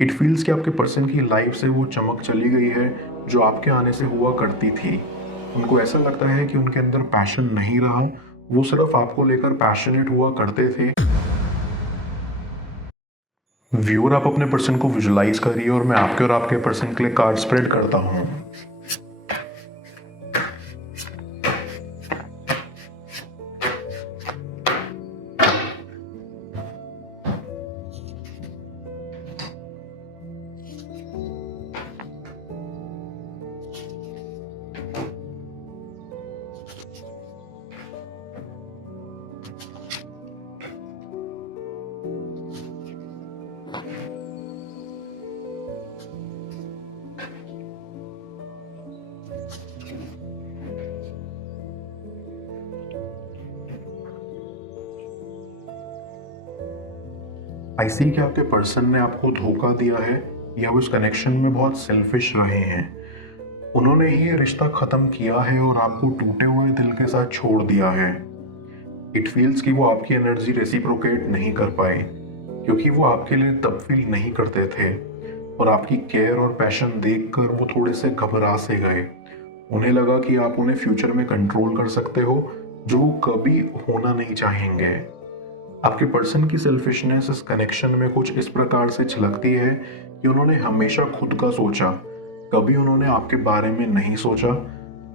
It feels कि आपके person की लाइफ से वो चमक चली गई है जो आपके आने से हुआ करती थी। उनको ऐसा लगता है कि उनके अंदर पैशन नहीं रहा, वो सिर्फ आपको लेकर पैशनेट हुआ करते थे। व्यूअर, आप अपने पर्सन को विजुलाइज करिए और मैं आपके और आपके पर्सन के लिए कार्ड स्प्रेड करता हूँ। आई सी कि आपके पर्सन ने आपको धोखा दिया है या वो इस कनेक्शन में बहुत सेल्फिश रहे हैं। उन्होंने ही ये रिश्ता ख़त्म किया है और आपको टूटे हुए दिल के साथ छोड़ दिया है। इट फील्स कि वो आपकी एनर्जी रेसिप्रोकेट नहीं कर पाए क्योंकि वो आपके लिए तब फील नहीं करते थे और आपकी केयर और पैशन देखकर वो थोड़े से घबरा से गए। उन्हें लगा कि आप उन्हें फ्यूचर में कंट्रोल कर सकते हो, जो वो कभी होना नहीं चाहेंगे। आपके पर्सन की सेल्फिशनेस इस कनेक्शन में कुछ इस प्रकार से झलकती है कि उन्होंने हमेशा खुद का सोचा, कभी उन्होंने आपके बारे में नहीं सोचा।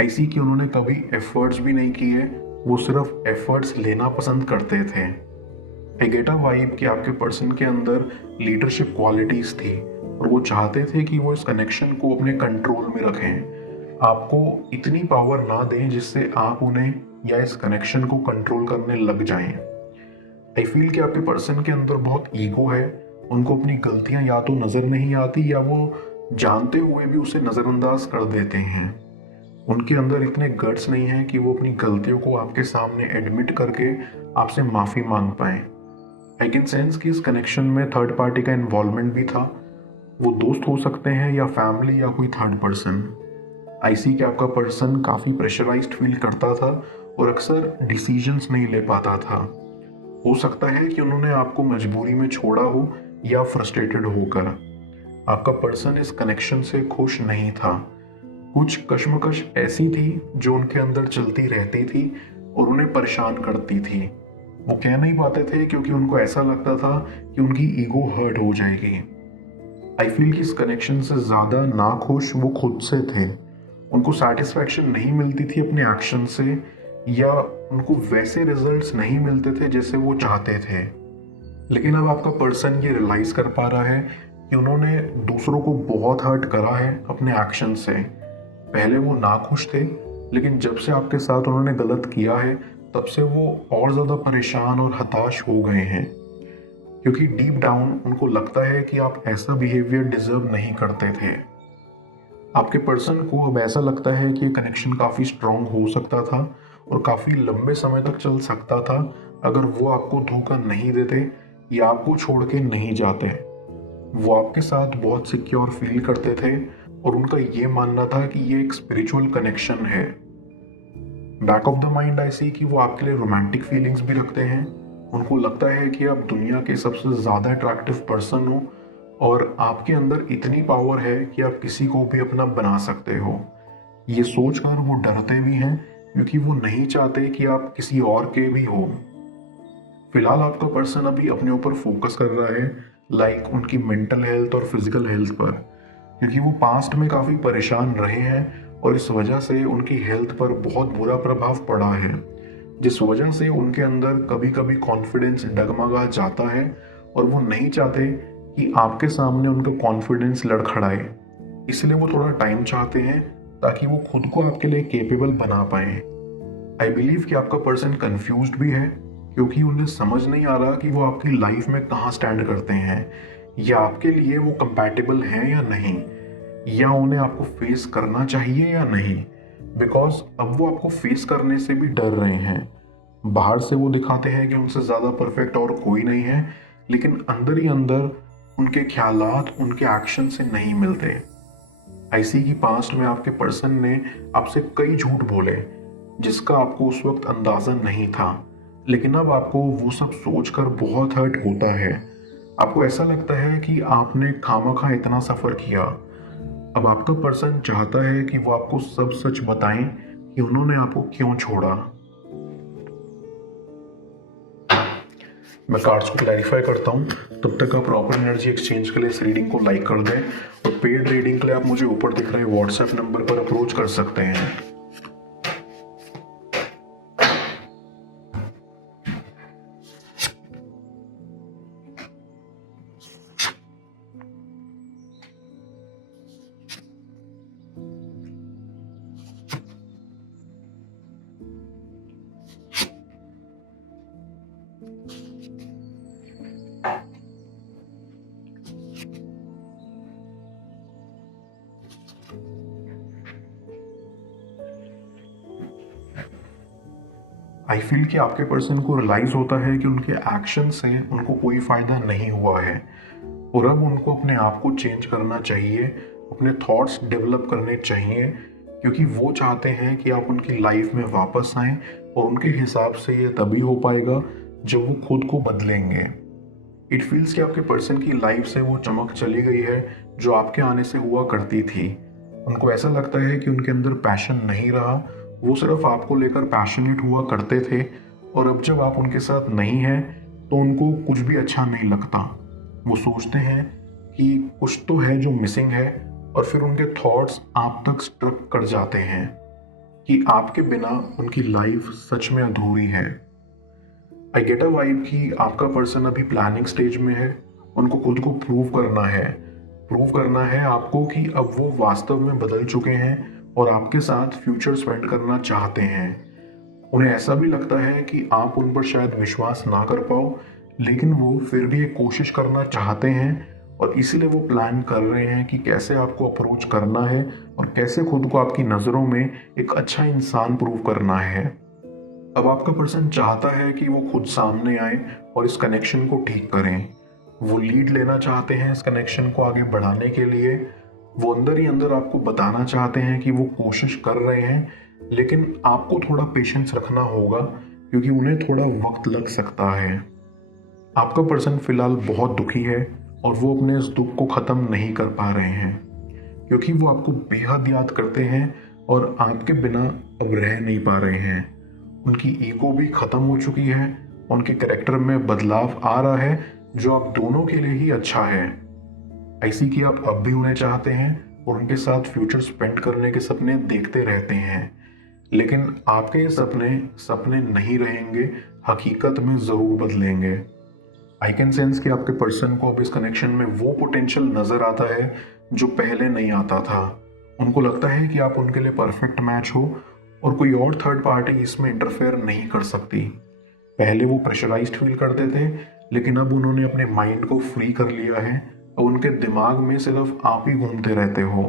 ऐसी कि उन्होंने कभी एफर्ट्स भी नहीं किए, वो सिर्फ एफर्ट्स लेना पसंद करते थे। आई गेट अ वाइब कि आपके पर्सन के अंदर लीडरशिप क्वालिटीज थी और वो चाहते थे कि वो इस कनेक्शन को अपने कंट्रोल में रखें, आपको इतनी पावर ना दें जिससे आप उन्हें या इस कनेक्शन को कंट्रोल करने लग जाएं। आई फील कि आपके पर्सन के अंदर बहुत ईगो है। उनको अपनी गलतियां या तो नज़र नहीं आती या वो जानते हुए भी उसे नज़रअंदाज कर देते हैं। उनके अंदर इतने गट्स नहीं हैं कि वो अपनी गलतियों को आपके सामने एडमिट करके आपसे माफ़ी मांग पाएं। आई कैन सेंस कि इस कनेक्शन में थर्ड पार्टी का इन्वॉल्वमेंट भी था। वो दोस्त हो सकते हैं या फैमिली या कोई थर्ड पर्सन। आई सी कि आपका पर्सन काफ़ी प्रेशराइज्ड फील करता था और अक्सर डिसीजंस नहीं ले पाता था। हो सकता है कि उन्होंने आपको मजबूरी में छोड़ा हो या फ्रस्ट्रेटेड होकर। आपका पर्सन इस कनेक्शन से खुश नहीं था। कुछ कश्मकश ऐसी थी जो उनके अंदर चलती रहती थी और उन्हें परेशान करती थी। वो कह नहीं पाते थे क्योंकि उनको ऐसा लगता था कि उनकी ईगो हर्ट हो जाएगी। आई फील कि इस कनेक्शन से ज़्यादा नाखुश वो खुद से थे। उनको सेटिस्फैक्शन नहीं मिलती थी अपने एक्शन से, या उनको वैसे रिजल्ट्स नहीं मिलते थे जैसे वो चाहते थे। लेकिन अब आपका पर्सन ये रियलाइज कर पा रहा है कि उन्होंने दूसरों को बहुत हर्ट करा है अपने एक्शन से। पहले वो नाखुश थे, लेकिन जब से आपके साथ उन्होंने गलत किया है तब से वो और ज़्यादा परेशान और हताश हो गए हैं, क्योंकि डीप डाउन उनको लगता है कि आप ऐसा बिहेवियर डिजर्व नहीं करते थे। आपके पर्सन को अब ऐसा लगता है कि ये कनेक्शन काफ़ी स्ट्रांग हो सकता था और काफ़ी लंबे समय तक चल सकता था अगर वो आपको धोखा नहीं देते या आपको छोड़ के नहीं जाते। वो आपके साथ बहुत सिक्योर फील करते थे और उनका ये मानना था कि ये एक स्पिरिचुअल कनेक्शन है। Back of the mind I see कि वो आपके लिए रोमांटिक फीलिंग्स भी रखते हैं। उनको लगता है कि आप दुनिया के सबसे ज़्यादा अट्रैक्टिव पर्सन हो और आपके अंदर इतनी पावर है कि आप किसी को भी अपना बना सकते हो। ये सोचकर वो डरते भी हैं क्योंकि वो नहीं चाहते कि आप किसी और के भी हो। फिलहाल आपका पर्सन अभी अपने ऊपर फोकस कर रहा है, लाइक उनकी मेंटल हेल्थ और फिजिकल हेल्थ पर, क्योंकि वो पास्ट में काफ़ी परेशान रहे हैं और इस वजह से उनकी हेल्थ पर बहुत बुरा प्रभाव पड़ा है, जिस वजह से उनके अंदर कभी कभी कॉन्फिडेंस डगमगा जाता है और वो नहीं चाहते कि आपके सामने उनका कॉन्फिडेंस लड़खड़ाए। इसलिए वो थोड़ा टाइम चाहते हैं ताकि वो खुद को आपके लिए केपेबल बना पाए। आई बिलीव कि आपका पर्सन कंफ्यूज्ड भी है क्योंकि उन्हें समझ नहीं आ रहा कि वो आपकी लाइफ में कहाँ स्टैंड करते हैं, या आपके लिए वो कंपैटिबल हैं या नहीं, या उन्हें आपको फेस करना चाहिए या नहीं। बिकॉज अब वो आपको फेस करने से भी डर रहे हैं। बाहर से वो दिखाते हैं कि उनसे ज़्यादा परफेक्ट और कोई नहीं है, लेकिन अंदर ही अंदर उनके ख्यालात उनके एक्शन से नहीं मिलते। ऐसी कि पास्ट में आपके पर्सन ने आपसे कई झूठ बोले जिसका आपको उस वक्त अंदाजा नहीं था, लेकिन अब आपको वो सब सोचकर बहुत हर्ट होता है। आपको ऐसा लगता है कि आपने खामखा इतना सफ़र किया। अब आपका पर्सन चाहता है कि वो आपको सब सच बताएं कि उन्होंने आपको क्यों छोड़ा। मैं कार्ड्स को क्लैरिफाई करता हूँ, तब तक आप प्रॉपर एनर्जी एक्सचेंज के लिए इस रीडिंग को लाइक कर दें और पेड रीडिंग के लिए आप मुझे ऊपर दिख रहे व्हाट्सएप नंबर पर अप्रोच कर सकते हैं। आई फील कि आपके पर्सन को रियलाइज होता है कि उनके एक्शन से उनको कोई फ़ायदा नहीं हुआ है और अब उनको अपने आप को चेंज करना चाहिए, अपने थॉट्स डेवलप करने चाहिए, क्योंकि वो चाहते हैं कि आप उनकी लाइफ में वापस आएं और उनके हिसाब से ये तभी हो पाएगा जब वो खुद को बदलेंगे। इट फील्स कि आपके पर्सन की लाइफ से वो चमक चली गई है जो आपके आने से हुआ करती थी। उनको ऐसा लगता है कि उनके अंदर पैशन नहीं रहा, वो सिर्फ आपको लेकर पैशनेट हुआ करते थे और अब जब आप उनके साथ नहीं हैं तो उनको कुछ भी अच्छा नहीं लगता। वो सोचते हैं कि कुछ तो है जो मिसिंग है और फिर उनके थॉट्स आप तक स्ट्रक कर जाते हैं कि आपके बिना उनकी लाइफ सच में अधूरी है। आई गेट अ वाइब कि आपका पर्सन अभी प्लानिंग स्टेज में है, उनको खुद को प्रूव करना है आपको कि अब वो वास्तव में बदल चुके हैं और आपके साथ फ्यूचर स्पेंड करना चाहते हैं। उन्हें ऐसा भी लगता है कि आप उन पर शायद विश्वास ना कर पाओ, लेकिन वो फिर भी एक कोशिश करना चाहते हैं और इसीलिए वो प्लान कर रहे हैं कि कैसे आपको अप्रोच करना है और कैसे खुद को आपकी नज़रों में एक अच्छा इंसान प्रूव करना है। अब आपका पर्सन चाहता है कि वो खुद सामने आए और इस कनेक्शन को ठीक करें। वो लीड लेना चाहते हैं इस कनेक्शन को आगे बढ़ाने के लिए। वो अंदर ही अंदर आपको बताना चाहते हैं कि वो कोशिश कर रहे हैं, लेकिन आपको थोड़ा पेशेंस रखना होगा क्योंकि उन्हें थोड़ा वक्त लग सकता है। आपका पर्सन फिलहाल बहुत दुखी है और वो अपने इस दुख को ख़त्म नहीं कर पा रहे हैं क्योंकि वो आपको बेहद याद करते हैं और आपके बिना अब रह नहीं पा रहे हैं। उनकी ईगो भी ख़त्म हो चुकी है, उनके कैरेक्टर में बदलाव आ रहा है जो आप दोनों के लिए ही अच्छा है। ऐसी कि आप अब भी उन्हें चाहते हैं और उनके साथ फ्यूचर स्पेंड करने के सपने देखते रहते हैं, लेकिन आपके ये सपने नहीं रहेंगे, हकीकत में ज़रूर बदलेंगे। आई कैन सेंस कि आपके पर्सन को अब इस कनेक्शन में वो पोटेंशियल नज़र आता है जो पहले नहीं आता था। उनको लगता है कि आप उनके लिए परफेक्ट मैच हो और कोई और थर्ड पार्टी इसमें इंटरफेयर नहीं कर सकती। पहले वो प्रेशराइज्ड फील करते थे, लेकिन अब उन्होंने अपने माइंड को फ्री कर लिया है और उनके दिमाग में सिर्फ आप ही घूमते रहते हो।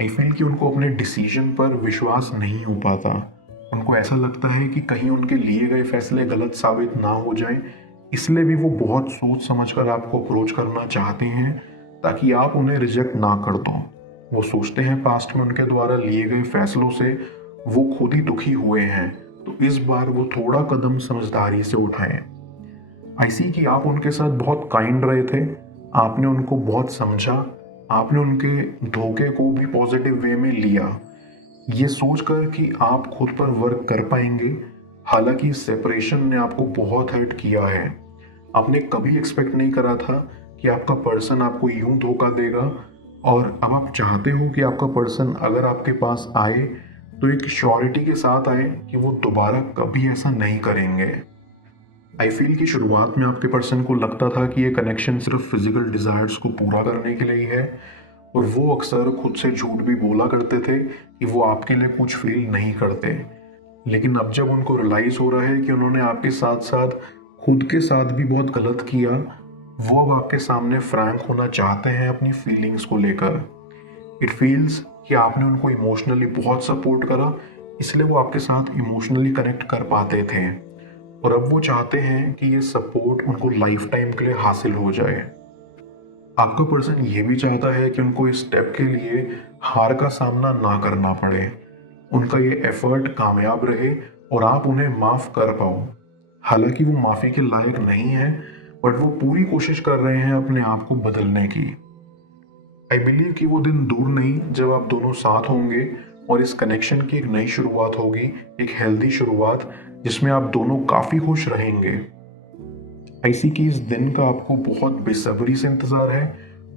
आई फील कि उनको अपने डिसीजन पर विश्वास नहीं हो पाता। उनको ऐसा लगता है कि कहीं उनके लिए गए फैसले गलत साबित ना हो जाएं, इसलिए भी वो बहुत सोच समझकर आपको अप्रोच करना चाहते हैं ताकि आप उन्हें रिजेक्ट ना कर दो। वो सोचते हैं पास्ट में उनके द्वारा लिए गए फैसलों से वो खुद ही दुखी हुए हैं, तो इस बार वो थोड़ा कदम समझदारी से उठाएं। ऐसी कि आप उनके साथ बहुत काइंड रहे थे, आपने उनको बहुत समझा, आपने उनके धोखे को भी पॉजिटिव वे में लिया, ये सोचकर कि आप खुद पर वर्क कर पाएंगे। हालांकि सेपरेशन ने आपको बहुत हर्ट किया है। आपने कभी एक्सपेक्ट नहीं करा था कि आपका पर्सन आपको यूं धोखा देगा और अब आप चाहते हो कि आपका पर्सन अगर आपके पास आए तो एक श्योरिटी के साथ आए कि वो दोबारा कभी ऐसा नहीं करेंगे। आई फील कि शुरुआत में आपके पर्सन को लगता था कि ये कनेक्शन सिर्फ फिजिकल डिज़ायर्स को पूरा करने के लिए ही है और वो अक्सर खुद से झूठ भी बोला करते थे कि वो आपके लिए कुछ फील नहीं करते। लेकिन अब जब उनको रियलाइज़ हो रहा है कि उन्होंने आपके साथ साथ खुद के साथ भी बहुत गलत किया, वो अब आपके सामने फ्रैंक होना चाहते हैं अपनी फीलिंग्स को लेकर। इट फील्स कि आपने उनको इमोशनली बहुत सपोर्ट करा, इसलिए वो आपके साथ इमोशनली कनेक्ट कर पाते थे और अब वो चाहते हैं कि ये सपोर्ट उनको लाइफ टाइम के लिए हासिल हो जाए। आपका पर्सन ये भी चाहता है कि उनको इस स्टेप के लिए हार का सामना ना करना पड़े, उनका ये एफर्ट कामयाब रहे और आप उन्हें माफ़ कर पाओ। हालांकि वो माफ़ी के लायक नहीं है, बट वो पूरी कोशिश कर रहे हैं अपने आप को बदलने की। आई बिलीव कि वो दिन दूर नहीं जब आप दोनों साथ होंगे और इस कनेक्शन की एक नई शुरुआत होगी, एक हेल्दी शुरुआत जिसमें आप दोनों काफ़ी खुश रहेंगे। ऐसी कि इस दिन का आपको बहुत बेसब्री से इंतज़ार है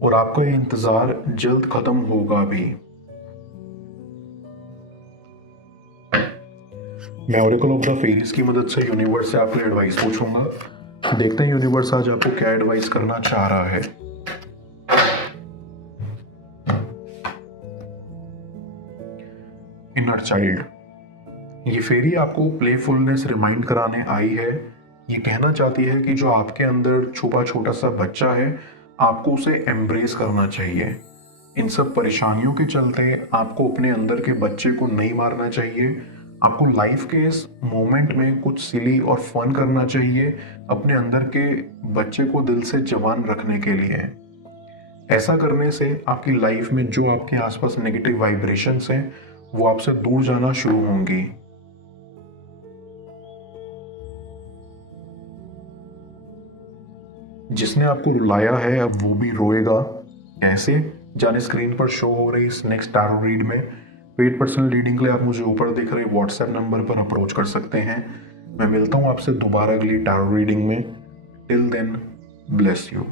और आपका ये इंतज़ार जल्द ख़त्म होगा भी। मैं ओरेकल ऑफ द फेरीज की मदद से यूनिवर्स से आपके एडवाइस पूछूंगा। देखते हैं यूनिवर्स आज आपको क्या एडवाइस करना चाह रहा है। इनर चाइल्ड, ये फेरी आपको प्लेफुलनेस रिमाइंड कराने आई है। ये कहना चाहती है कि जो आपके अंदर छुपा छोटा सा बच्चा है, आपको उसे एम्ब्रेस करना चाहिए। इन सब परेशानियों के चलते आपको अपने अंदर के बच्चे को नहीं मारना चाहिए। आपको लाइफ के इस मोमेंट में कुछ सिली और फन करना चाहिए, अपने अंदर के बच्चे को दिल से जवान रखने के लिए। ऐसा करने से आपकी लाइफ में जो आपके आसपास नेगेटिव वाइब्रेशंस हैं, वो आपसे दूर जाना शुरू होंगी। जिसने आपको रुलाया है अब वो भी रोएगा। कैसे जाने स्क्रीन पर शो हो रही इस नेक्स्ट टैरो रीड में। पेड पर्सनल रीडिंग के लिए आप मुझे ऊपर दिख रहे व्हाट्सएप नंबर पर अप्रोच कर सकते हैं। मैं मिलता हूँ आपसे दोबारा अगली टैरो रीडिंग में। Till then, bless you.